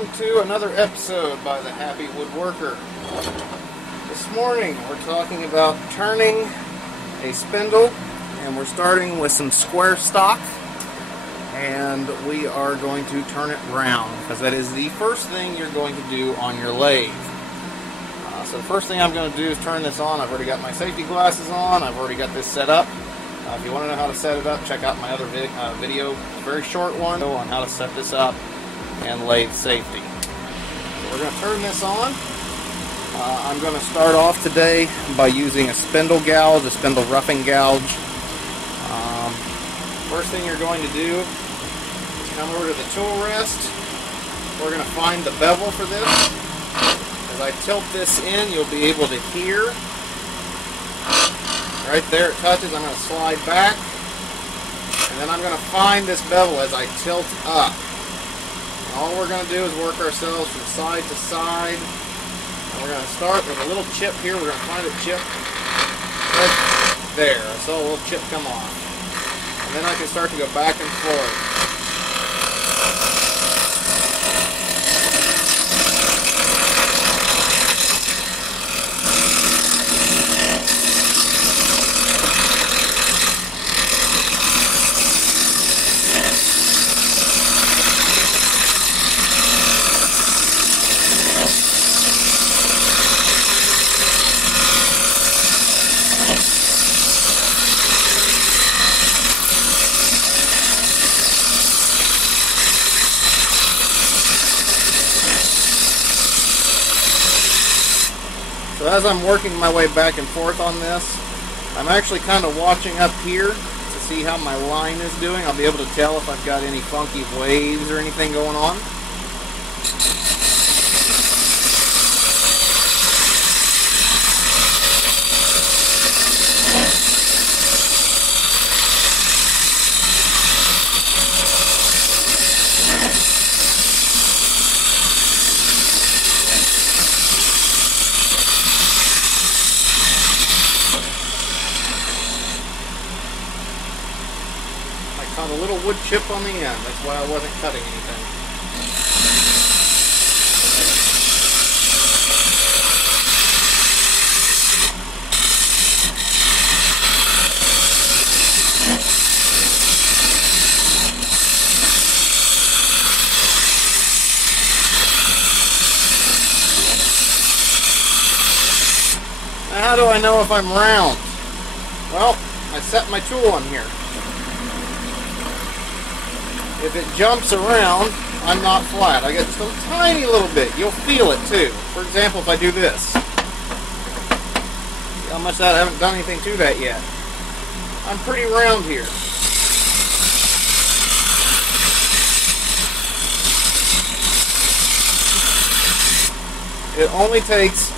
welcome to another episode by the Happy Woodworker. This morning we're talking about turning a spindle, and we're starting with some square stock, and we are going to turn it round because that is the first thing you're going to do on your lathe. So the first thing I'm going to do is turn this on. I've already got my safety glasses on. I've already got this set up. If you want to know how to set it up, check out my other video, a very short one, on how to set this up and lathe safety. So we're going to turn this on. I'm going to start off today by using a spindle gouge, a spindle roughing gouge. First thing you're going to do is come over to the tool rest. We're going to find the bevel for this. As I tilt this in, you'll be able to hear. Right there it touches. I'm going to slide back, and then I'm going to find this bevel as I tilt up. And all we're going to do is work ourselves from side to side. And we're going to start with a little chip here. We're going to find a chip right there. I saw a little chip come off. And then I can start to go back and forth. So as I'm working my way back and forth on this, I'm actually kind of watching up here to see how my line is doing. I'll be able to tell if I've got any funky waves or anything going on. Caught a little wood chip on the end. That's why I wasn't cutting anything. Now, how do I know if I'm round? Well, I set my tool on here. If it jumps around, I'm not flat. I get just a tiny little bit. You'll feel it too. For example, if I do this. See how much that I haven't done anything to that yet. I'm pretty round here. It only takes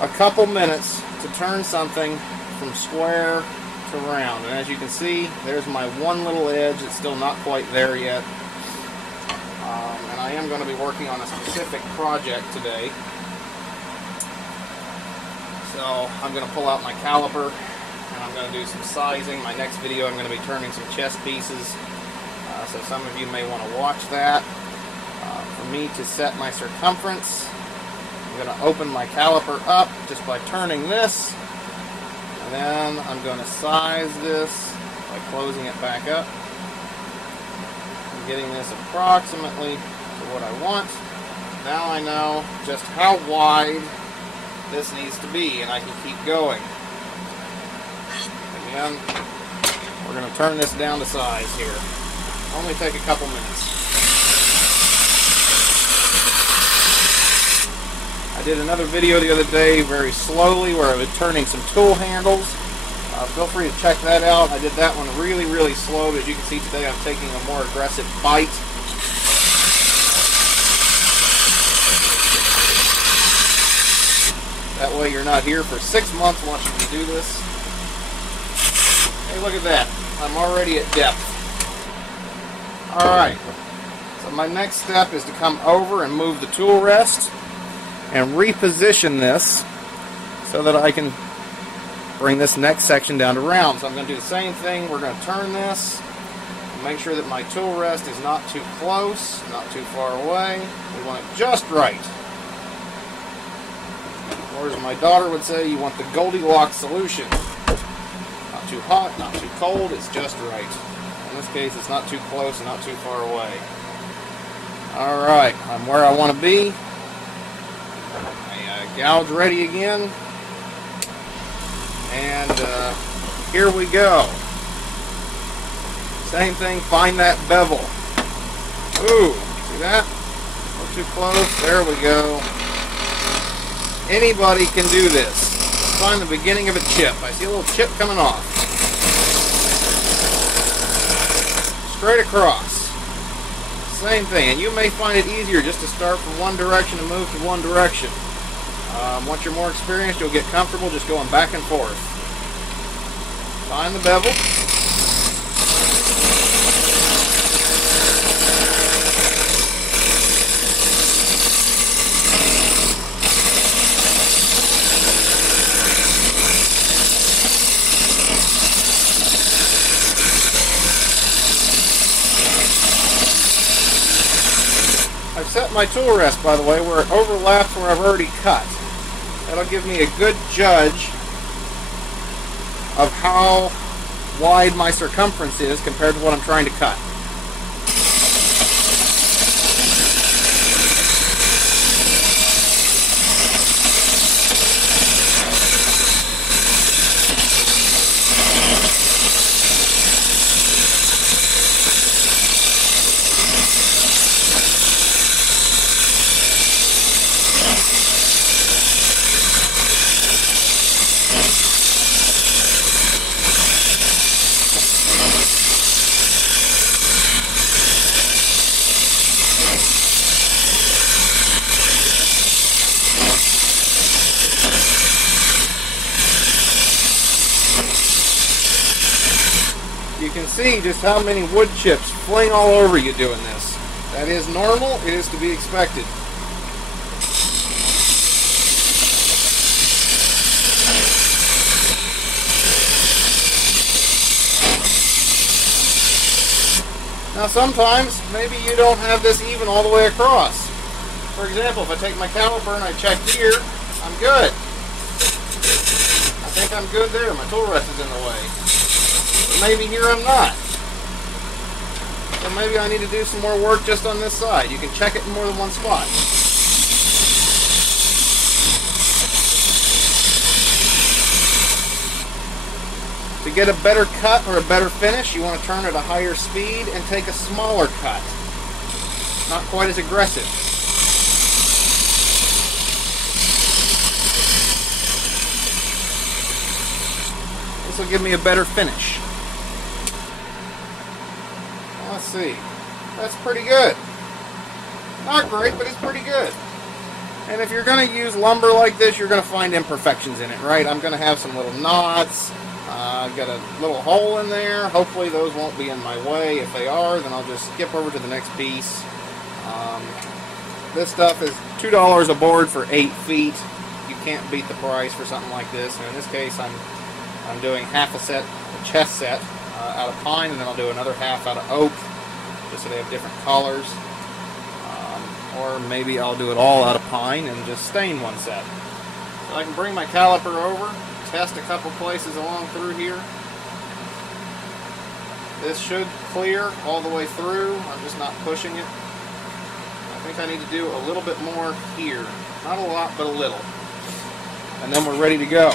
a couple minutes to turn something from square to round, and as you can see, there's my one little edge. It's still not quite there yet, and I am going to be working on a specific project today, so I'm going to pull out my caliper and I'm going to do some sizing. My next video I'm going to be turning some chess pieces, so some of you may want to watch that. For me to set my circumference, I'm going to open my caliper up just by turning this. And then I'm going to size this by closing it back up and getting this approximately to what I want. Now I know just how wide this needs to be, and I can keep going. Again, we're going to turn this down to size here. Only take a couple minutes. I did another video the other day very slowly where I was turning some tool handles. Feel free to check that out. I did that one really, really slow. As you can see today, I'm taking a more aggressive bite. That way you're not here for 6 months watching me do this. Hey, look at that. I'm already at depth. Alright. So my next step is to come over and move the tool rest and reposition this so that I can bring this next section down to round. So I'm going to do the same thing. We're going to turn this, Make sure that my tool rest is not too close, not too far away. We want it just right. Or as my daughter would say, you want the Goldilocks solution. Not too hot, not too cold, it's just right. In this case, it's not too close and not too far away. Alright, I'm where I want to be. My gouge ready again. And here we go. Same thing, find that bevel. Ooh, see that? A little too close. There we go. Anybody can do this. Find the beginning of a chip. I see a little chip coming off. Straight across. Same thing. And you may find it easier just to start from one direction and move to one direction. Once you're more experienced, you'll get comfortable just going back and forth. Find the bevel. I've set my tool rest, by the way, where it overlaps where I've already cut. That'll give me a good judge of how wide my circumference is compared to what I'm trying to cut. You can see just how many wood chips fling all over you doing this. That is normal. It is to be expected. Now sometimes, maybe you don't have this even all the way across. For example, if I take my caliper and I check here, I'm good. I think I'm good there. My tool rest is in the way. But maybe here I'm not. So maybe I need to do some more work just on this side. You can check it in more than one spot. To get a better cut or a better finish, you want to turn at a higher speed and take a smaller cut. Not quite as aggressive. This will give me a better finish. Let's see. That's pretty good. Not great, but it's pretty good. And if you're going to use lumber like this, you're going to find imperfections in it, right? I'm going to have some little knots. I've got a little hole in there. Hopefully those won't be in my way. If they are, then I'll just skip over to the next piece. This stuff is $2 a board for 8 feet. You can't beat the price for something like this. And in this case, I'm doing half a set, a chest set out of pine, and then I'll do another half out of oak, just so they have different colors. Or maybe I'll do it all out of pine and just stain one set. So I can bring my caliper over, test a couple places along through here. This should clear all the way through. I'm just not pushing it. I think I need to do a little bit more here. Not a lot, but a little. And then we're ready to go.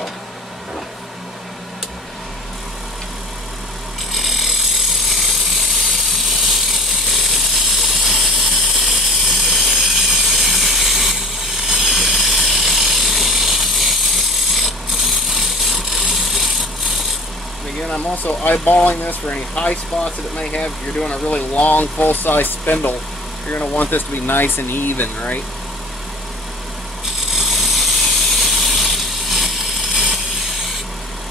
Again, I'm also eyeballing this for any high spots that it may have. If you're doing a really long, full-size spindle, you're going to want this to be nice and even, right?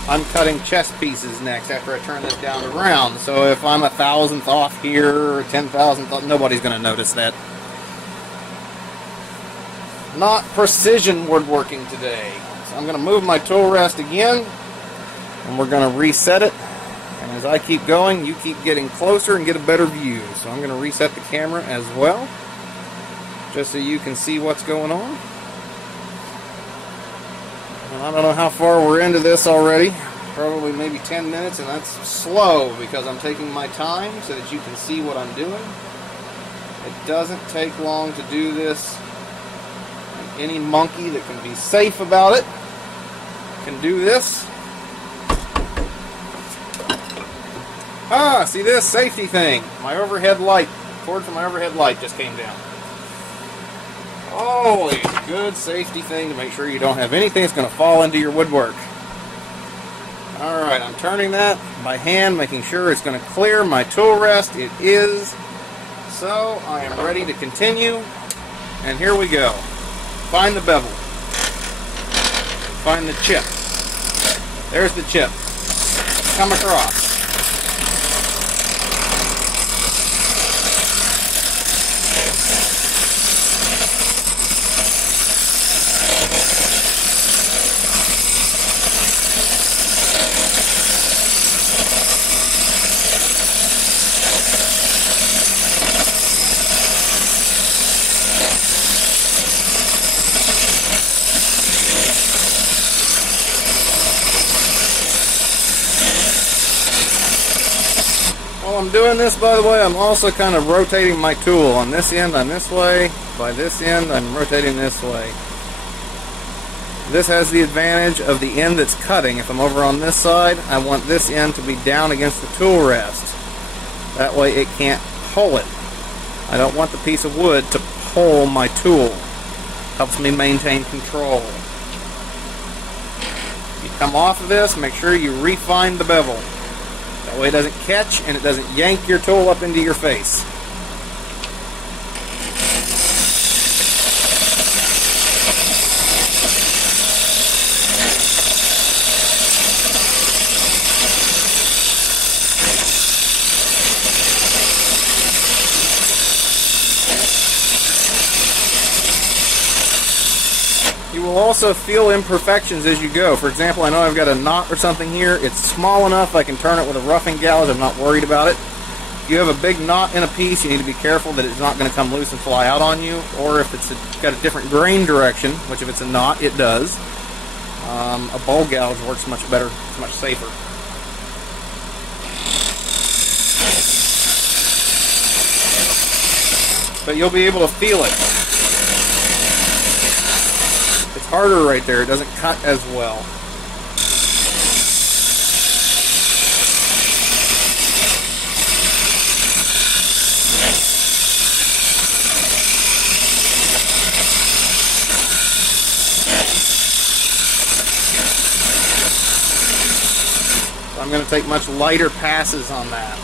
I'm cutting chest pieces next after I turn this down to round. So if I'm 1,000th off here, or 10,000th off, nobody's going to notice that. Not precision woodworking today. So I'm going to move my tool rest again. And we're going to reset it, and As I keep going, you keep getting closer and get a better view. So I'm going to reset the camera as well, just so you can see what's going on. And I don't know how far we're into this already. Probably maybe 10 minutes, and that's slow because I'm taking my time so that you can see what I'm doing. It doesn't take long to do this. And any monkey that can be safe about it can do this. Ah, see this safety thing? My overhead light, cord for my overhead light just came down. Always a good safety thing to make sure you don't have anything that's going to fall into your woodwork. Alright, I'm turning that by hand, making sure it's going to clear my tool rest. It is. So, I am ready to continue. And here we go. Find the bevel. Find the chip. There's the chip. Come across. While I'm doing this, by the way, I'm also kind of rotating my tool. On this end, I'm this way. By this end, I'm rotating this way. This has the advantage of the end that's cutting. If I'm over on this side, I want this end to be down against the tool rest. That way it can't pull it. I don't want the piece of wood to pull my tool. Helps me maintain control. You come off of this, make sure you refine the bevel. That way it doesn't catch and it doesn't yank your tool up into your face. You will also feel imperfections as you go. For example, I know I've got a knot or something here. It's small enough I can turn it with a roughing gouge. I'm not worried about it. If you have a big knot in a piece, you need to be careful that it's not going to come loose and fly out on you. Or if it's got a different grain direction, which if it's a knot, it does. A bowl gouge works much better. It's much safer. But you'll be able to feel it. It's harder right there. It doesn't cut as well. So I'm going to take much lighter passes on that.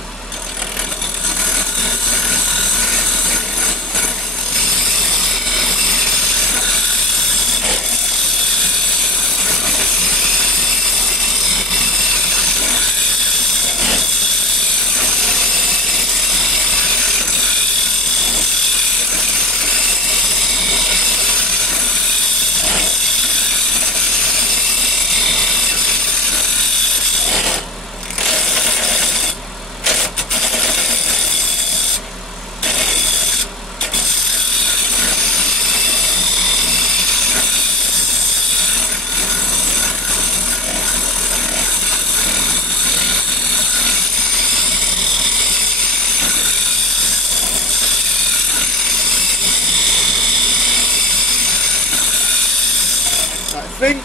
I think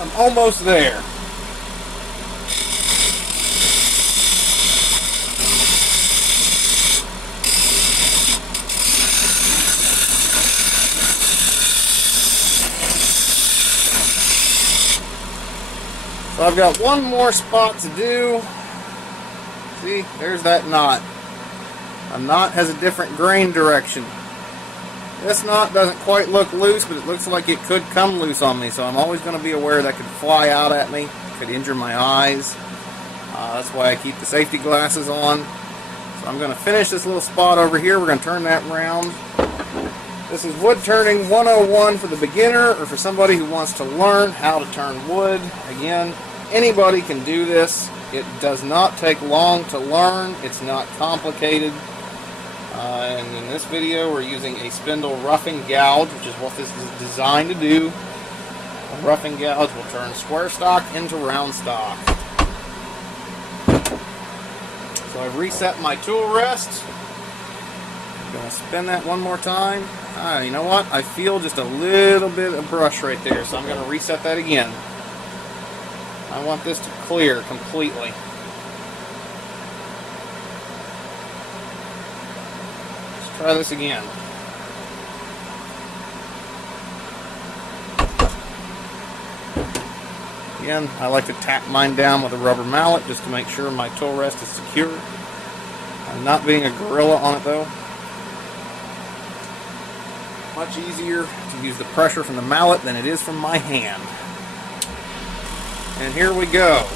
I'm almost there. So I've got one more spot to do. See, there's that knot. A knot has a different grain direction. This knot doesn't quite look loose, but it looks like it could come loose on me, so I'm always going to be aware that could fly out at me, could injure my eyes. That's why I keep the safety glasses on. So I'm going to finish this little spot over here. We're going to turn that round. This is Wood Turning 101 for the beginner, or for somebody who wants to learn how to turn wood. Again, Anybody can do this. It does not take long to learn. It's not complicated. And in this video, we're using a spindle roughing gouge, which is what this is designed to do. A roughing gouge will turn square stock into round stock. So I've reset my tool rest. I'm going to spin that one more time. You know what? I feel just a little bit of brush right there, so I'm going to reset that again. I want this to clear completely. Let's try this again. Again, I like to tap mine down with a rubber mallet just to make sure my tool rest is secure. I'm not being a gorilla on it though. Much easier to use the pressure from the mallet than it is from my hand. And here we go.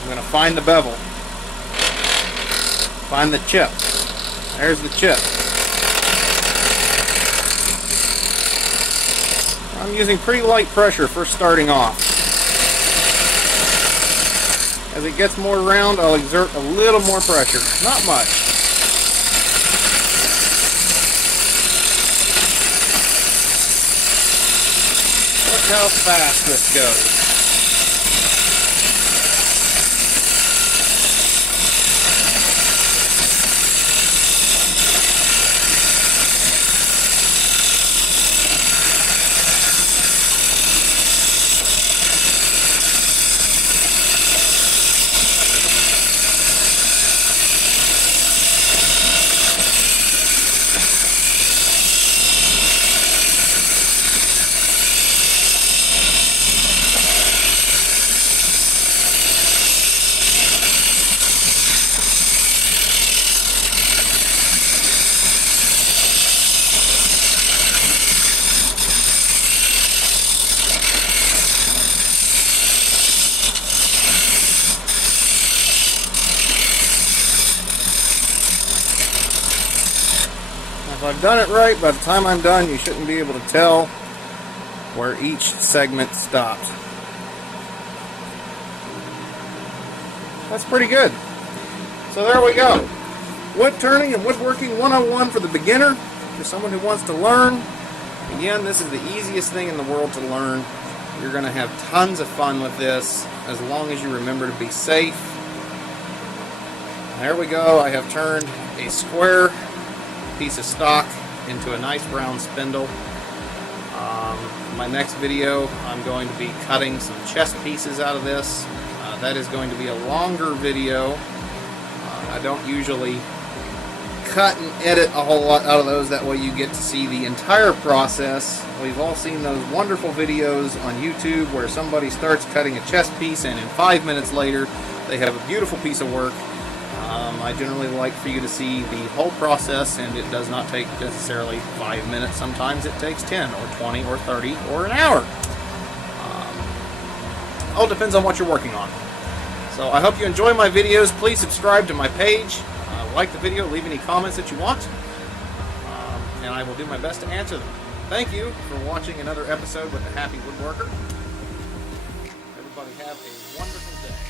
I'm going to find the bevel. Find the chip. There's the chip. I'm using pretty light pressure first starting off. As it gets more round, I'll exert a little more pressure. Not much. Look how fast this goes. If I've done it right, by the time I'm done, you shouldn't be able to tell where each segment stopped. That's pretty good. So there we go. Wood turning and woodworking 101 for the beginner, for someone who wants to learn. Again, this is the easiest thing in the world to learn. You're going to have tons of fun with this, as long as you remember to be safe. There we go. I have turned a square piece of stock into a nice round spindle. My next video, I'm going to be cutting some chest pieces out of this. That is going to be a longer video. I don't usually cut and edit a whole lot out of those, that way you get to see the entire process. We've all seen those wonderful videos on YouTube where somebody starts cutting a chest piece and in 5 minutes later they have a beautiful piece of work. I generally like for you to see the whole process, and it does not take necessarily 5 minutes. Sometimes it takes 10 or 20 or 30 or an hour. All depends on what you're working on. So I hope you enjoy my videos. Please subscribe to my page, like the video, leave any comments that you want, and I will do my best to answer them. Thank you for watching another episode with the Happy Woodworker. Everybody have a wonderful day.